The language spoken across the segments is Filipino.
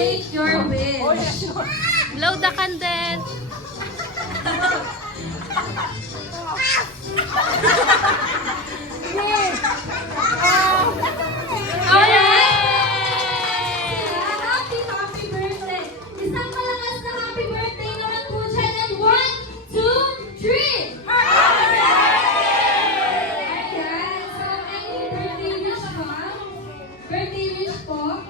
make your wish. Blow the candle. Happy birthday! Isang malakas na happy birthday naman po dyan. And 1, 2, 3! Ayan. So, any birthday wish po? Birthday wish po?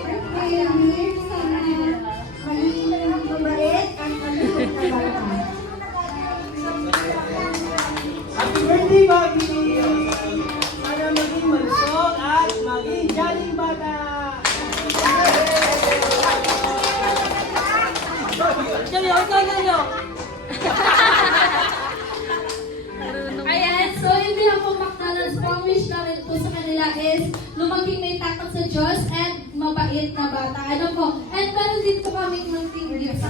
Birthday wish, sana maging mabait at malusog na bata. Happy birthday, Bobby! Sana maging malusog at maging jaling bata! Ayan, so yung bilang po McDonald's, pang wish namin po sa kanila is lumaging may takot sa Diyos and mabait na bata. Ano po? And meron din po kami munting gift sa